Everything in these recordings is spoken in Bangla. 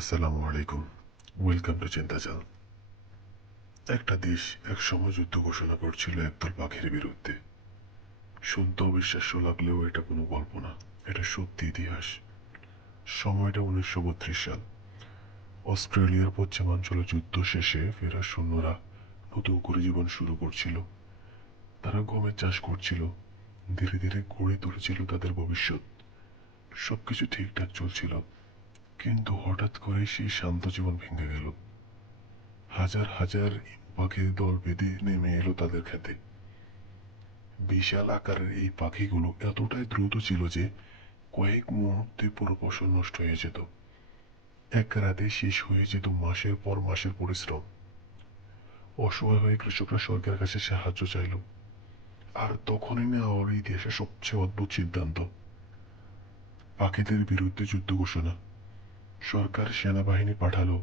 আসসালামু আলাইকুম। Welcome to Chintajal. একটা দেশ এক সময় যুদ্ধ ঘোষণা করছিল একদল পাখির বিরুদ্ধে। শুনতে অবিশ্বাস্য লাগলেও এটা কোনো গল্প না, এটা সত্যি ইতিহাস। সময়টা 1932 সাল। অস্ট্রেলিয়ার পশ্চিমাঞ্চলে যুদ্ধ শেষে ফেরা সৈন্যরা নতুন করে জীবন শুরু করছিল। তারা গমের চাষ করছিল, ধীরে ধীরে গড়ে তুলেছিল তাদের ভবিষ্যৎ। সবকিছু ঠিকঠাক চলছিল, কিন্তু হঠাৎ করে সেই শান্ত জীবন ভেঙে গেল। হাজার হাজার পাখির দল বেঁধে নেমে এলো তাদের খেতে। বিশাল আকারের এই পাখিগুলো এতটাই দ্রুত ছিল যে কয়েক মুহূর্তে পুরো ফসল নষ্ট হয়ে যেত। এক রাতে শেষ হয়ে যেত মাসের পর মাসের পরিশ্রম। অসহায় হয়ে কৃষকরা সরকারের কাছে সাহায্য চাইল। আর তখনই নেওয়া হলো ইতিহাসের সবচেয়ে অদ্ভুত সিদ্ধান্ত, পাখিদের বিরুদ্ধে যুদ্ধ ঘোষণা। সরকার সেনাবাহিনী পাঠালো,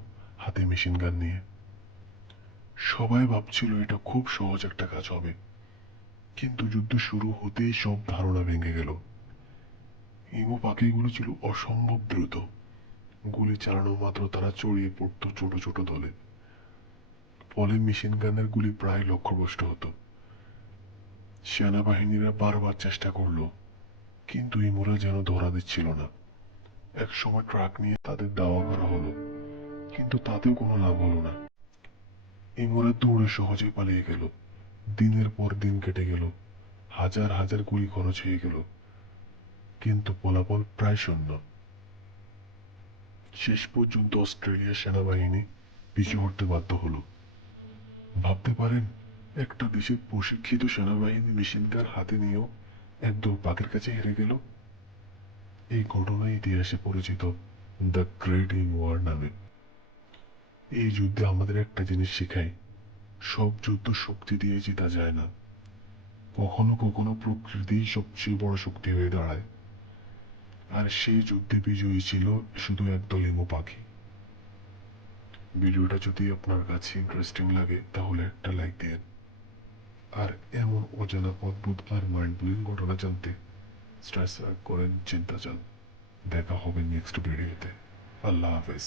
হাতে মেশিন গান নিয়ে। সবাই ভাবছিল এটা খুব সহজ একটা কাজ হবে, কিন্তু যুদ্ধ শুরু হতেই সব ধারণা ভেঙে গেল। ইমু পাখিগুলো ছিল অসম্ভব দ্রুত। গুলি চালানো মাত্র তারা ছড়িয়ে পড়ত ছোট ছোট দলে। ফলে মেশিন গানের গুলি প্রায় লক্ষ্যভ্রষ্ট হতো। সেনাবাহিনীরা বারবার চেষ্টা করলো, কিন্তু ইমুরা যেন ধরা দিচ্ছিল না। এক সময় ট্রাক নিয়ে তাদের দাওয়া করা হলো, কিন্তু তাতেও কোনো লাভ হলো না। ইমুরা দৌড়ে সহজে পালিয়ে গেল। দিনের পর দিন কেটে গেল, হাজার হাজার গুলি খরচ হয়ে গেল, কিন্তু ফলাফল প্রায় শূন্য। শেষ পর্যন্ত অস্ট্রেলিয়ার সেনাবাহিনী পিছু হটতে বাধ্য হলো। ভাবতে পারেন, একটা দেশের প্রশিক্ষিত সেনাবাহিনী মেশিনগান হাতে নিয়েও একদল পাখির কাছে হেরে গেল। এই ঘটনা ইতিহাসে পরিচিত দ্য গ্রেট ইন ওয়ার নামে। এই যুদ্ধে আমাদের একটা জিনিস শেখায়, সব যুদ্ধ শক্তি দিয়ে জেতা যায় না। কখনো কখনো প্রকৃতিই সবচেয়ে বড় শক্তি হয়ে দাঁড়ায়। আর সেই যুদ্ধে বিজয়ী ছিল শুধু একদল ইমু পাখি। ভিডিওটা যদি আপনার কাছে ইন্টারেস্টিং লাগে তাহলে একটা লাইক দিন। আর এমন অজানা অদ্ভুত আর মাইন্ড ব্লোয়িং ঘটনা জানতে সাবস্ক্রাইব করেন চিন্তাজাল। দেখা হবে নেক্সট ভিডিওতে। আল্লাহ হাফেজ।